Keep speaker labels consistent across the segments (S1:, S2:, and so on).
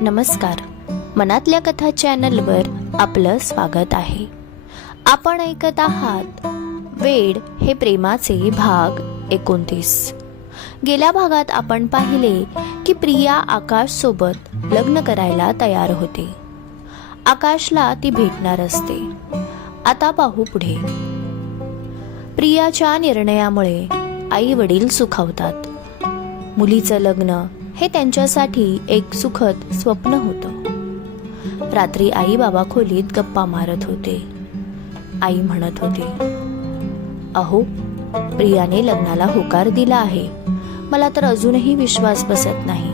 S1: नमस्कार. मनातल्या कथा चॅनलवर आपलं स्वागत आहे. आपण ऐकत आहात वेड हे प्रेमाचे भाग एकोणतीस. गेल्या भागात आपण पाहिले की प्रिया आकाश सोबत लग्न करायला तयार होते. आकाशला ती भेटणार असते. आता पाहू पुढे. प्रियाच्या निर्णयामुळे आई वडील सुखावतात. मुलीचं लग्न हे त्यांच्यासाठी एक सुखद स्वप्न होतं. रात्री आई बाबा खोलीत गप्पा मारत होते. आई म्हणत होती अहो प्रियाने लग्नाला होकार दिला आहे. मला तर अजूनही विश्वास बसत नाही.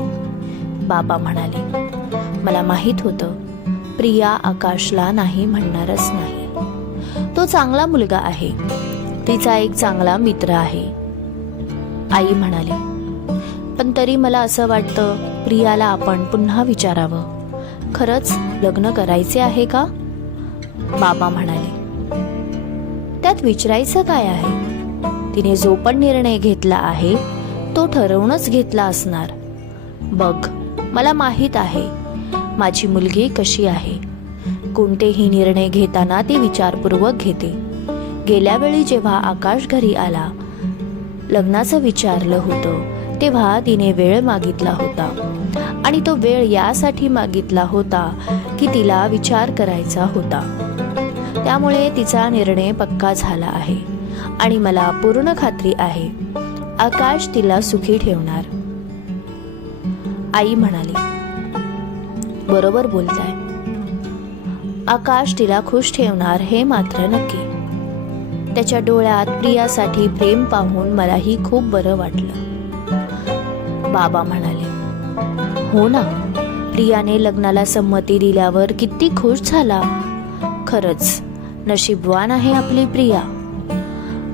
S1: बाबा म्हणाले मला माहीत होतं प्रिया आकाशला नाही म्हणणारच नाही. तो चांगला मुलगा आहे. तिचा एक चांगला मित्र आहे. आई म्हणाली पण तरी मला असं वाटतं प्रियाला आपण पुन्हा विचारावं. खरंच लग्न करायचे आहे का? बाबा म्हणाले. त्यात विचारायचं काय आहे? तिने जो पण निर्णय घेतला आहे तो ठरवूनच घेतला असणार. बघ मला माहीत आहे माझी मुलगी कशी आहे. कोणतेही निर्णय घेताना ती विचारपूर्वक घेते. गेल्या वेळी जेव्हा आकाश घरी आला लग्नाचं विचारलं होतं तेव्हा तिने वेळ मागितला होता. आणि तो वेळ यासाठी मागितला होता की तिला विचार करायचा होता. त्यामुळे तिचा निर्णय पक्का झाला आहे. आणि मला पूर्ण खात्री आहे आकाश तिला सुखी ठेवणार. आई म्हणाली बरोबर बोलताय. आकाश तिला खुश ठेवणार हे मात्र नक्की. त्याच्या डोळ्यात प्रियासाठी प्रेम पाहून मलाही खूप बरं वाटलं. बाबा म्हणाले हो ना प्रियाने लग्नाला संमती दिल्यावर किती खुश झाला. खरंच नशीबवान आहे आपली प्रिया.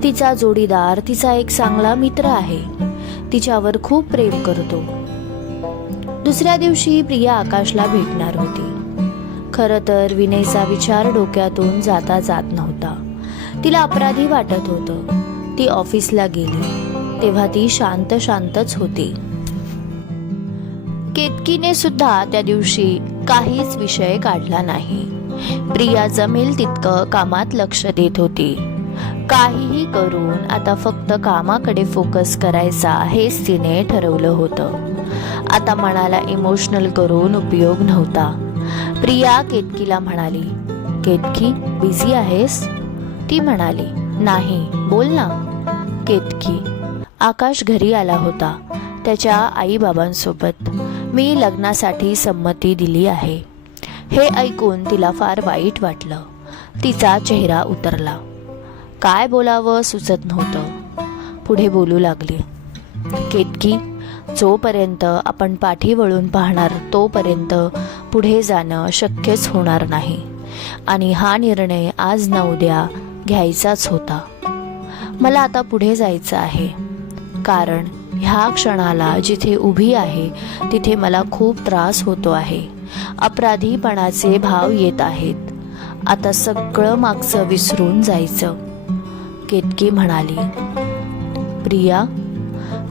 S1: तिचा जोडीदार तिचा एक चांगला मित्र आहे. तिच्यावर खूप प्रेम करतो. दुसऱ्या दिवशी प्रिया आकाशला भेटणार होती. खरं तर विनयचा विचार डोक्यातून जाता जात नव्हता. तिला अपराधी वाटत होतं. ती ऑफिसला गेली. तेव्हा ती शांत शांतच होती. केतकीने सुद्धा त्या दिवशी काहीच विषय काढला नाही. प्रिया जमेल तितकं कामात लक्ष देत होती. काहीही करून आता फक्त कामाकडे फोकस करायचा हेच तिने ठरवलं होतं. आता मनाला इमोशनल करून उपयोग नव्हता. प्रिया केतकीला म्हणाली केतकी बिझी आहेस? ती म्हणाली नाही बोल ना. केतकी आकाश घरी आला होता त्याच्या आईबाबांसोबत. मी लग्नासाठी संमती दिली आहे. हे ऐकून तिला फार वाईट वाटलं. तिचा चेहरा उतरला. काय बोलावं सुचत नव्हतं. पुढे बोलू लागली. केतकी जोपर्यंत आपण पाठी वळून पाहणार तोपर्यंत पुढे जाणं शक्यच होणार नाही. आणि हा निर्णय आज न उद्या घ्यायचाच होता. मला आता पुढे जायचं आहे. कारण ह्या क्षणाला जिथे उभी आहे तिथे मला खूप त्रास होतो आहे. अपराधीपणाचे भाव येत आहेत. आता सगळं मागचं विसरून जायचं. केतकी म्हणाली प्रिया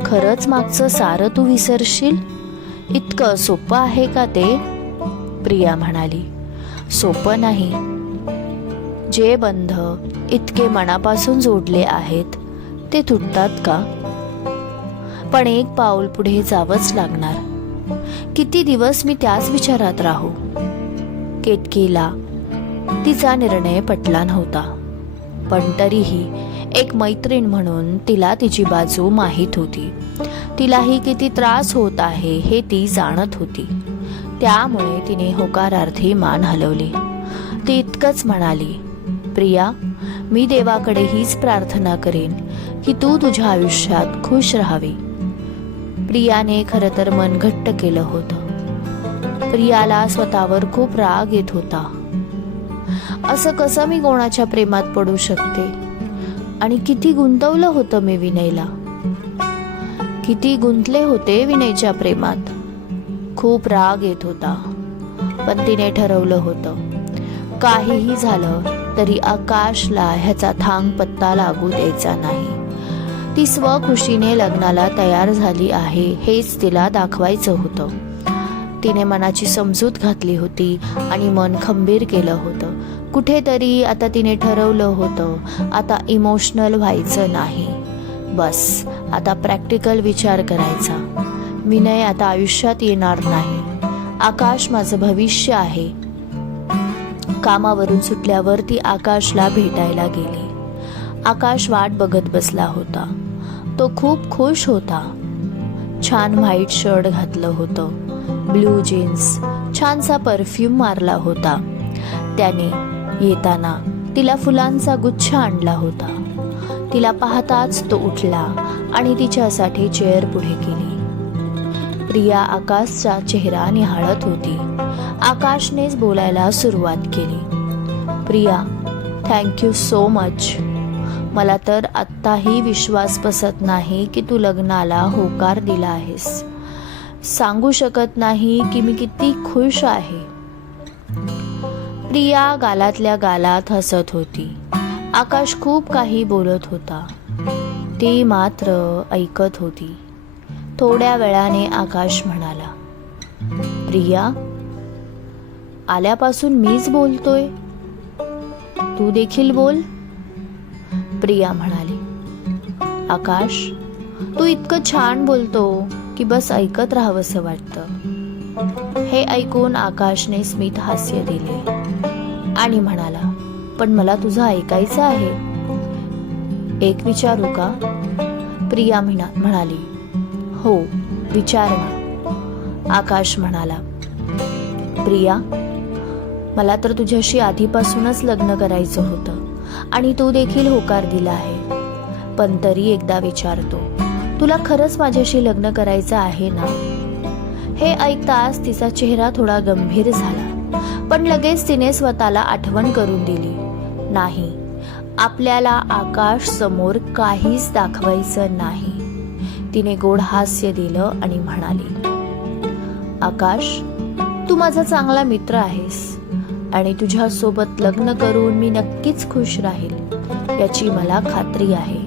S1: खरंच मागचं सारं तू विसरशील? इतकं सोपं आहे का ते? प्रिया म्हणाली सोपं नाही. जे बंध इतके मनापासून जोडले आहेत ते तुटतात का? पण एक पाऊल पुढे जावंच लागणार. किती दिवस मी त्याच विचारात राहू? केतकीला तिचा निर्णय पटला नव्हता पण तरीही एक मैत्रीण म्हणून तिला तिची बाजू माहीत होती. तिलाही किती त्रास होत आहे हे ती जाणत होती. त्यामुळे तिने होकारार्थी मान हलवली. ती इतकंच म्हणाली प्रिया मी देवाकडे हीच प्रार्थना करेन की तू तुझ्या आयुष्यात खुश राहावी. प्रियाने खरं तर मन घट्ट केलं होतं. प्रियाला स्वतःवर खूप राग येत होता. असं कसं मी कोणाच्या प्रेमात पडू शकते? आणि किती गुंतवलं होतं मी विनयला? किती गुंतले होते विनयच्या प्रेमात? खूप राग येत होता. पण तिने ठरवलं होतं. काहीही झालं तरी आकाशला ह्याचा थांग पत्ता लागू द्यायचा नाही. ती स्वखुशीने लग्नाला तयार झाली आहे हेच तिला दाखवायचं होतं. तिने मनाची समजूत घातली होती आणि मन खंबीर केलं होतं. कुठेतरी आता तिने ठरवलं होतं आता इमोशनल व्हायचं नाही. बस आता प्रॅक्टिकल विचार करायचा. विनय आता आयुष्यात येणार नाही. आकाश माझं भविष्य आहे. कामावरून सुटल्यावर ती आकाशला भेटायला गेली. आकाश वाट बघत बसला होता. तो खूप खुश होता. छान व्हाईट शर्ट घातलं होतं ब्ल्यू जीन्स छानसा परफ्यूम मारला होता. त्याने येताना तिला फुलांचा गुच्छ आणला होता. तिला पाहताच तो उठला आणि तिच्यासाठी चेअर पुढे केली. प्रिया आकाशचा चेहरा निहाळत होती. आकाशनेच बोलायला सुरुवात केली. Priya thank you so much. मला तर आत्ताही विश्वास बसत नाही की तू लग्नाला होकार दिला आहेस. सांगू शकत नाही की मी किती खुश आहे. प्रिया गालातल्या गालात हसत होती. आकाश खूप काही बोलत होता. ती मात्र ऐकत होती. थोड्या वेळाने आकाश म्हणाला प्रिया आल्यापासून मीच बोलतोय. तू देखील बोल. प्रिया म्हणाली आकाश तू इतकं छान बोलतो की बस ऐकत राहावंसं वाटतं. हे ऐकून आकाशने स्मित हास्य दिले आणि म्हणाला पण मला तुझं ऐकायचं आहे. एक विचारू का? प्रिया म्हणा म्हणाली हो विचार ना. आकाश म्हणाला प्रिया मला तर तुझ्याशी आधीपासूनच लग्न करायचं होतं. आणि तो देखील होकार दिला आहे. पण तरी एकदा विचारतो तुला खरंच माझ्याशी लग्न करायचं आहे ना? हे ऐकताच तिचा चेहरा थोडा गंभीर झाला पण लगेच तिने स्वतःला आठवण करून दिली. नाही आपल्याला आकाश समोर काहीच दाखवायचं नाही. तिने गोड हास्य दिलं आणि म्हणाली आकाश तू माझा चांगला मित्र आहेस. आणि तुझ्यासोबत लग्न करून मी नक्कीच खुश राहील याची मला खात्री आहे.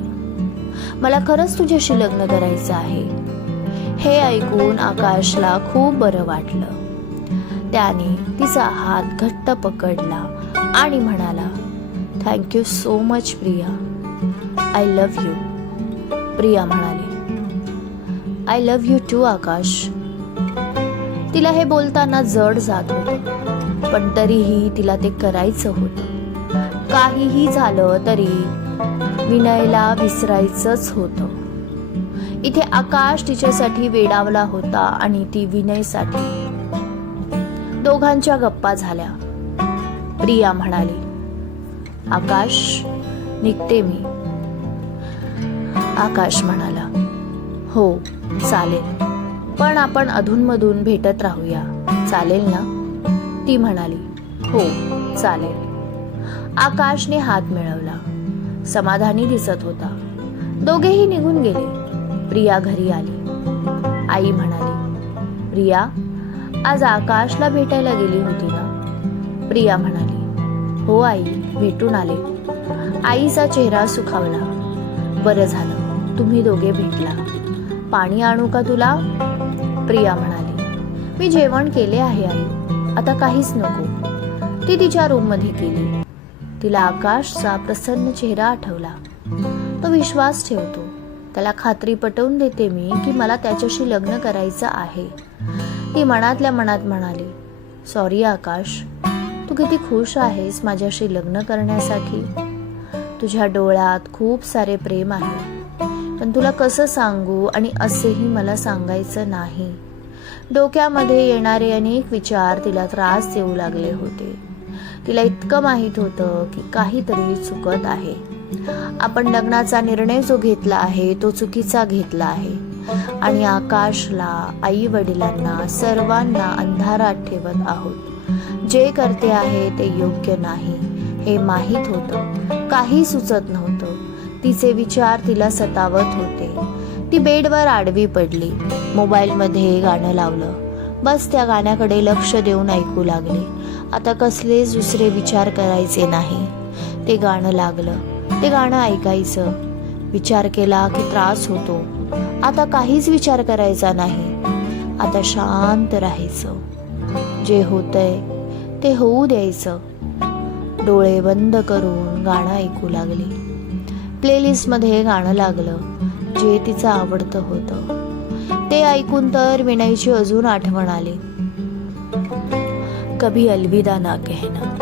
S1: मला खरंच तुझ्याशी लग्न करायचं आहे. हे ऐकून आकाशला खूप बरं वाटलं. त्याने तिचा हात घट्ट पकडला आणि म्हणाला thank you so much Priya. I love you Priya म्हणाली I love you too Akash. तिला हे बोलताना जड जात होतं. पण तरीही तिला ते करायचं होतं. काहीही झालं तरी विनयला विसरायचंच होतं. इथे आकाश तिच्यासाठी वेडावला होता आणि ती विनयसाठी. दोघांच्या गप्पा झाल्या. प्रिया म्हणाली आकाश निघते मी. आकाश म्हणाला हो चालेल. पण आपण अधूनमधून भेटत राहूया. चालेल ना? ती म्हणाली. हो चालेल. आकाशने हात मिळवला. समाधानी दिसत होता. दोघेही निघून गेले. प्रिया घरी आली. आई म्हणाली प्रिया आज आकाशला भेटायला गेली होती ना? प्रिया म्हणाली हो आई भेटून आले. आईचा चेहरा सुखावला. बरं झालं. तुम्ही दोघे भेटला. पाणी आणू का तुला? प्रिया म्हणाली मी जेवण केले आहे आई आता काहीच नको. ती तिच्या रूममध्ये गेली. तिला आकाशचा प्रसन्न चेहरा आठवला. तो विश्वास ठेवतो त्याला खात्री पटवून देते मी की मला त्याच्याशी लग्न करायचं आहे. ती मनातल्या मनात म्हणाली सॉरी आकाश तू किती खुश आहेस माझ्याशी लग्न करण्यासाठी. तुझ्या डोळ्यात खूप सारे प्रेम आहे. पण तुला कसं सांगू आणि असेही मला सांगायचं नाही. डोक्यामध्ये येणारे अनेक विचार तिला त्रास देऊ लागले होते. तिला इतकं माहीत होतं की काहीतरी चुकत आहे. आपण लग्नाचा निर्णय जो घेतला आहे तो चुकीचा घेतला आहे. आणि आकाशला आई वडिलांना सर्वांना अंधारात ठेवत आहोत. जे करते आहे ते योग्य नाही हे माहीत होतं. काही सुचत नव्हतं. तिचे विचार तिला सतावत होते. ती बेडवर आडवी पडली. मोबाईलमध्ये गाणं लावलं. बस त्या गाण्याकडे लक्ष देऊन ऐकू लागले. आता कसलेच दुसरे विचार करायचे नाही. ते गाणं लागलं. ते गाणं ऐकायचं. विचार केला की त्रास होतो. आता काहीच विचार करायचा नाही. आता शांत राहायचं. जे होतंय ते होऊ द्यायचं. डोळे बंद करून गाणं ऐकू लागली. प्लेलिस्टमध्ये गाणं लागलं जे तिचं आवडतं होतं. ते ऐकून तर विनयची अजून आठवण आली. कभी अलविदा ना कहना.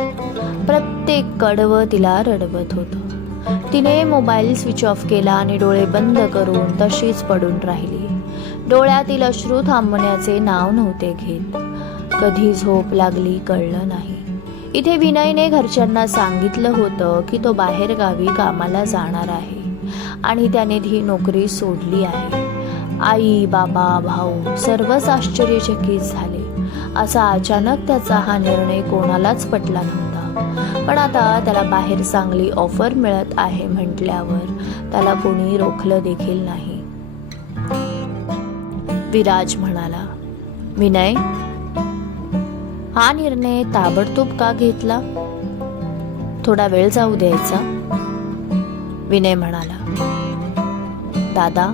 S1: प्रत्येक कडवं तिला रडवत होतं. तिने मोबाईल स्विच ऑफ केला आणि डोळे बंद करून तशीच पडून राहिली. डोळ्यातील अश्रू थांबण्याचे नाव नव्हते घेत. कधी झोप लागली कळलं नाही. इथे विनयने घरच्यांना सांगितलं होतं की तो बाहेर गावी कामाला जाणार आहे. आणि त्याने ती नोकरी सोडली आहे. आई बाबा भाऊ सर्वच आश्चर्यचकित झाले. असा अचानक त्याचा हा निर्णय कोणालाच पटला नव्हता. पण आता त्याला बाहेर चांगली ऑफर मिळत आहे म्हटल्यावर त्याला कोणी रोखलं देखील नाही. विराज म्हणाला विनय हा निर्णय ताबडतोब का घेतला? थोडा वेळ जाऊ द्यायचा? विनय म्हणाला. दादा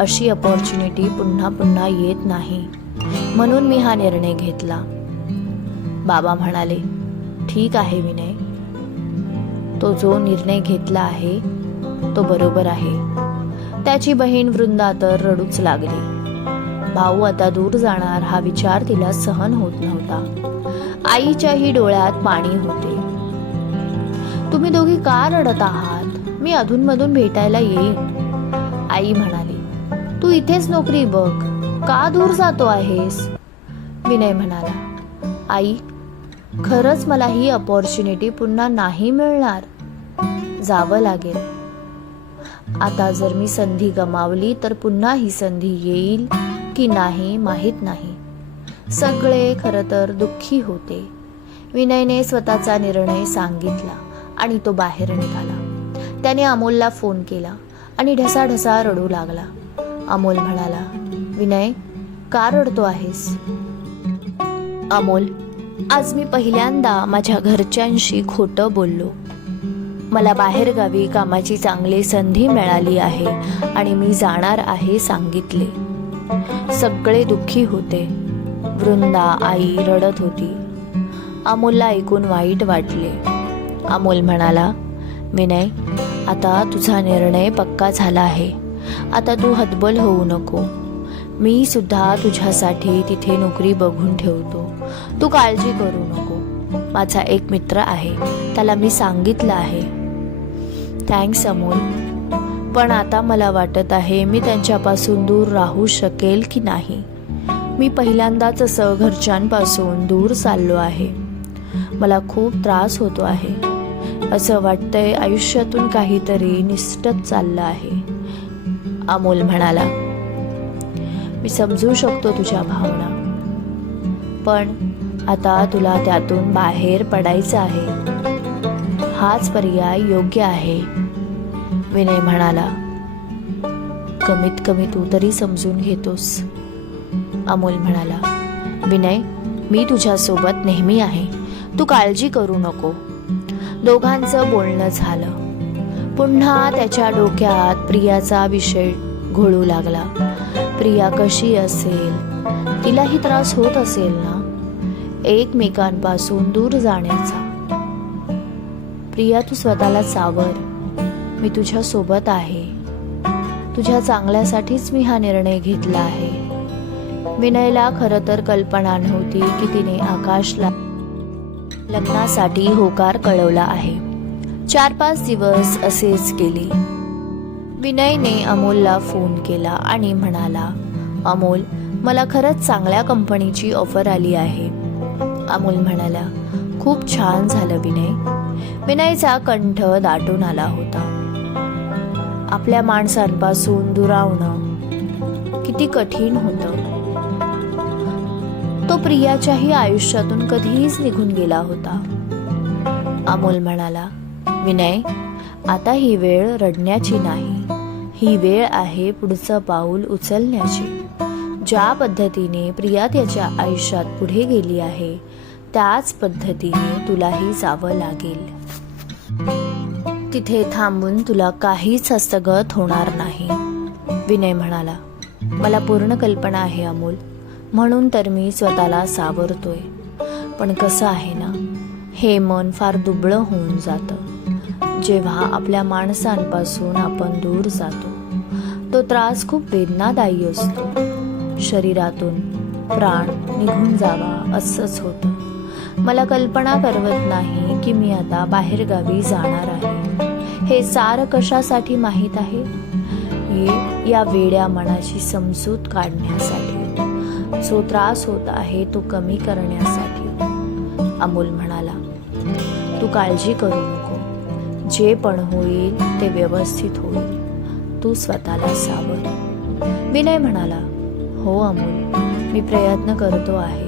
S1: अशी अपॉर्च्युनिटी पुन्हा पुन्हा येत नाही. म्हणून मी हा निर्णय घेतला. बाबा म्हणाले ठीक आहे विनय. तो जो निर्णय घेतला आहे तो बरोबर आहे. त्याची बहीण वृंदा तर रडूच लागली. भाऊ आता दूर जाणार हा विचार तिला सहन होत नव्हता. आईच्याही डोळ्यात पाणी होते. तुम्ही दोघी का रडत आहात? मी अधूनमधून भेटायला येईन. आई म्हणाली तू इथेच नोकरी बघ. का दूर जातो आहेस? विनय म्हणाला आई खरंच मला ही अपॉर्च्युनिटी पुन्हा नाही मिळणार. जावं लागेल. आता जर मी संधी गमावली तर पुन्हा ही संधी येईल. की नाही माहीत नाही. सगळे खरं तर दुःखी होते. विनयने स्वतःचा निर्णय सांगितला आणि तो बाहेर निघाला. त्याने अमोलला फोन केला आणि ढसाढसा रडू लागला. अमोल म्हणाला विनय का रडतो आहेस? अमोल आज मी पहिल्यांदा माझ्या घरच्यांशी खोटं बोललो. मला बाहेरगावी कामाची चांगली संधी मिळाली आहे आणि मी जाणार आहे सांगितले. सगळे दुःखी होते. वृंदा आई रडत होती. अमोलला ऐकून वाईट वाटले. अमोल म्हणाला विनय आता तुझा निर्णय पक्का झाला आहे. आता तू हतबल होऊ नको. मी सुद्धा तुझ्यासाठी तिथे नोकरी बघून ठेवतो. तू काळजी करू नको. माझा एक मित्र आहे. त्याला मी सांगितलं आहे. थँक्स अमोल. पण आता मला वाटत आहे मी त्यांच्यापासून दूर राहू शकेल की नाही. मी पहिल्यांदाच असं घरच्यांपासून दूर चाललो आहे. मला खूप त्रास होतो आहे. असं वाटतंय आयुष्यातून काहीतरी निष्ठत चाललं आहे. अमोल म्हणाला मी समजू शकतो तुझ्या भावना. पण आता तुला त्यातून बाहेर पडायचं आहे. हाच पर्याय योग्य आहे. विनय म्हणाला कमीत कमी तू तरी समजून घेतोस. अमोल म्हणाला विनय मी तुझ्यासोबत नेहमी आहे. तू काळजी करू नको. दोघांचं बोलणं झालं. पुन्हा त्याच्या डोक्यात प्रियाचा विषय घोळू लागला. प्रिया कशी असेल? तिलाही त्रास होत असेल ना? एकमेकांपासून दूर जाण्याचा. प्रिया तू स्वतःला सावर. मी तुझ्या सोबत आहे. तुझ्या चांगल्यासाठीच मी हा निर्णय घेतला आहे. विनयला खरं तर कल्पना नव्हती की तिने आकाशला लग्नासाठी होकार कळवला आहे. चार पाच दिवस असेच गेले. विनयने अमोलला फोन केला आणि म्हणाला अमोल मला खरंच चांगल्या कंपनीची ऑफर आली आहे. अमोल म्हणाला खूप छान झालं विनय. विनयचा कंठ दाटून आला होता. आपल्या माणसांपासून दुरावणं किती कठीण होतं. तो प्रियाच्याही आयुष्यातून कधीच निघून गेला होता. अमोल म्हणाला विनय आता ही वेळ रडण्याची नाही. ही वेळ आहे पुढचं पाऊल उचलण्याची. ज्या पद्धतीने प्रिया त्याच्या आयुष्यात पुढे गेली आहे त्याच पद्धतीने तुलाही जावं लागेल. तिथे थांबून तुला काहीच हस्तगत होणार नाही. विनय म्हणाला मला पूर्ण कल्पना आहे अमोल म्हणून तर मी स्वतःला सावरतोय. पण कसं आहे ना हे मन फार दुबळं होऊन जातं. जेव्हा आपल्या माणसांपासून आपण दूर जातो तो त्रास खूप वेदनादायी असतो. शरीरातून प्राण निघून जावा असंच होतं. मला कल्पना करवत नाही की मी आता बाहेरगावी जाणार आहे. हे सारं कशासाठी माहीत आहे? हे या वेड्या मनाची समजूत काढण्यासाठी. जो त्रास होत आहे तो कमी करण्यासाठी. अमोल म्हणाला तू काळजी करू नको. जे पण होईल ते व्यवस्थित होईल. तू स्वतःला सावर विनय म्हणाला हो अमोल मी प्रयत्न करतो आहे.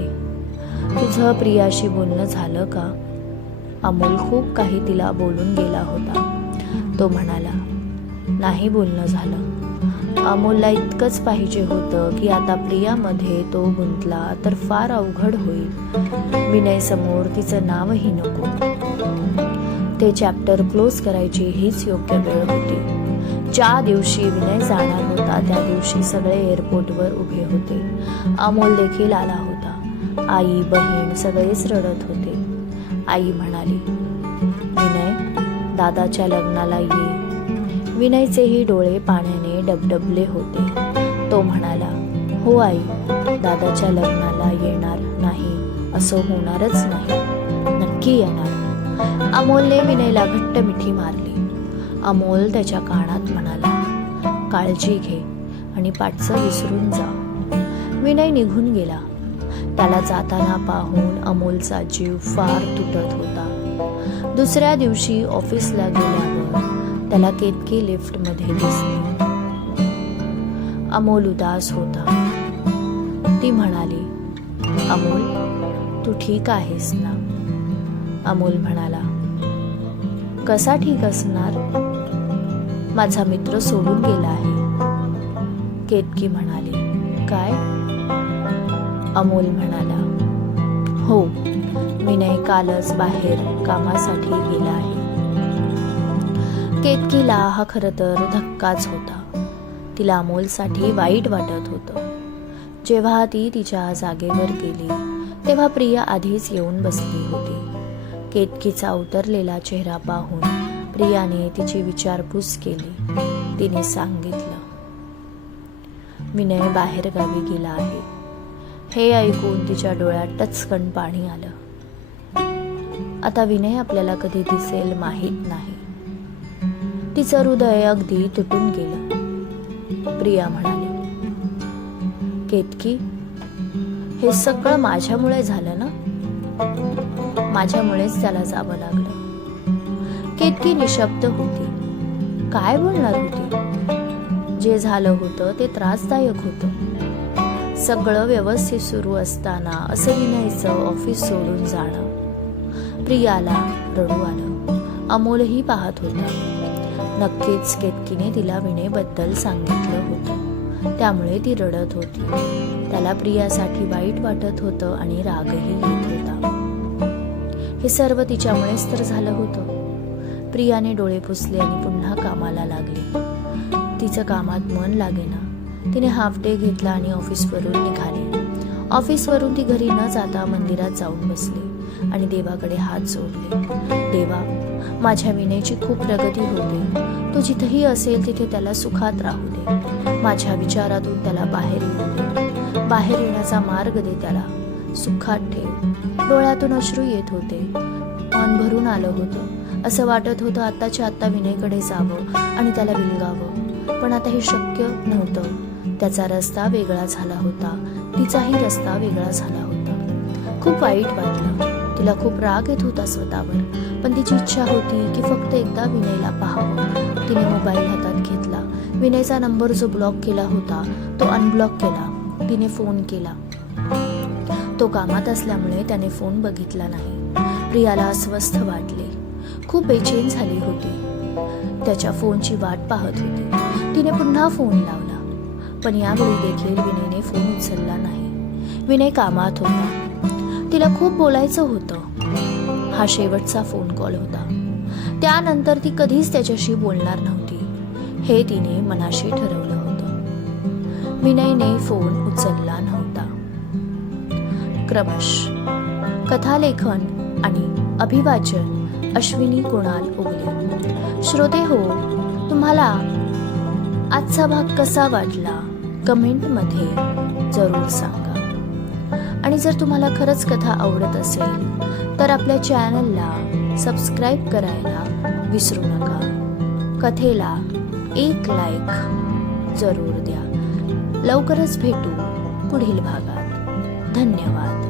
S1: तुझं प्रियाशी बोलणं झालं का? अमोल खूप काही तिला बोलून गेला होता. तो म्हणाला नाही बोलणं झालं. अमोलला इतकंच पाहिजे होतं की आता प्रियामध्ये तो गुंतला तर फार अवघड होईल. विनय समोर तिचं नावही नको. ते चॅप्टर क्लोज करायची हीच योग्य वेळ होती. ज्या दिवशी विनय जाणार होता त्या दिवशी सगळे एअरपोर्टवर उभे होते. अमोल देखील आला होता. आई बहीण सगळेच रडत होते. आई म्हणाली विनय दादाच्या लग्नाला ये. विनयचेही डोळे पाण्याने डबडबले होते. तो म्हणाला हो आई दादाच्या लग्नाला येणार नाही असं होणारच नाही. नक्की येणार. अमोलने विनयला घट्ट मिठी मारली. अमोल त्याच्या कानात म्हणाला काळजी घे आणि पाठचं विसरून जा. विनय निघून गेला. त्याला जाताना पाहून अमोलचा जीव फार तुटत होता. दुसऱ्या दिवशी ऑफिसला गेल्यावर त्याला केतकी लिफ्टमध्ये दिसली. अमोल उदास होता. ती म्हणाली अमोल तू ठीक आहेस ना? अमोल म्हणाला कसा ठीक असणार? माझा मित्र सोडून गेला आहे. केतकी म्हणाली काय? अमोल म्हणाला हो विनय कालच बाहेर कामासाठी गेला आहे. केतकीला हा खरं तर धक्काच होता. तिला अमोलसाठी वाईट वाटत होतं. जेव्हा ती तिच्या जागेवर गेली तेव्हा प्रिया आधीच येऊन बसली होती. केतकीचा उतरलेला चेहरा पाहून प्रियाने तिची विचारपूस केली. तिने सांगितलं विनय बाहेरगावी गेला आहे. हे ऐकून तिच्या डोळ्यात टचकन पाणी आलं. आता विनय आपल्याला कधी दिसेल माहीत नाही. तिचं हृदय अगदी तुटून गेलं. प्रिया म्हणाली केतकी हे सगळं माझ्यामुळे झालं ना? माझ्यामुळेच त्याला जावं लागलं. केतकी निशब्द होती. काय बोलणार होती? जे झालं होतं ते त्रासदायक होतं. सगळं व्यवस्थित सुरू असताना असं विनयचं ऑफिस सोडून जाणं. प्रियाला रडू आलं. अमोलही पाहत होता. नक्कीच केतकीने तिला विनयबद्दल सांगितलं होतं. त्यामुळे ती रडत होती. त्याला प्रियासाठी वाईट वाटत होतं आणि रागही येत होता. हे सर्व तिच्यामुळेच तर झालं होतं. प्रियाने डोळे पुसले आणि पुन्हा कामाला लागले. तिचं कामात मन लागेना. तिने हाफ डे घेतला आणि ऑफिसवरून निघाली. ऑफिसवरून ती घरी न जाता मंदिरात जाऊन बसली आणि देवाकडे हात जोडले. देवा माझ्या विनयची खूप प्रगती होते. तो जिथेही असेल तिथे त्याला सुखात राहू दे. माझ्या विचारातून त्याला बाहेर येऊ दे. बाहेर येण्याचा मार्ग दे त्याला. सुखात ठेव. डोळ्यातून अश्रू येत होते. मन भरून आलं होतं. असं वाटत होतं आत्ताच्या आत्ता विनयकडे जावं आणि त्याला विलगावं पण आता हे शक्य नव्हतं. त्याचा रस्ता वेगळा झाला होता. तिचाही रस्ता वेगळा झाला होता. खूप वाईट वाटलं. तिला खूप राग येत होता स्वतःवर. पण तिची इच्छा होती की फक्त एकदा विनयला पाहावं. तिने मोबाईल हातात घेतला. विनयचा नंबर जो ब्लॉक केला होता तो अनब्लॉक केला. तिने फोन केला. तो कामात असल्यामुळे त्याने फोन बघितला नाही. प्रियाला अस्वस्थ वाटले. खूप बेचैन झाली होती. त्याच्या फोनची वाट पाहत होती. तिने पुन्हा फोन लावला. पण यावेळी देखील विनयने फोन उचलला नाही. विनय कामात होता. तिला खूप बोलायचं होतं. हा शेवटचा फोन कॉल होता. त्यानंतर ती कधीच त्याच्याशी बोलणार नव्हती. हे तिने मनाशी ठरवलं होतं. विनयने फोन उचलला नव्हता. क्रमश कथालेखन आणि अभिवाचन अश्विनी कुणाल ओगले श्रोते हो तुम्हाला आजचा भाग कसा वाटला? कमेंटमध्ये जरूर सांगा. आणि जर तुम्हाला खरंच कथा आवडत असेल तर आपल्या चॅनलला सबस्क्राईब करायला विसरू नका. कथेला एक लाईक जरूर द्या. लवकरच भेटू पुढील भागात. धन्यवाद.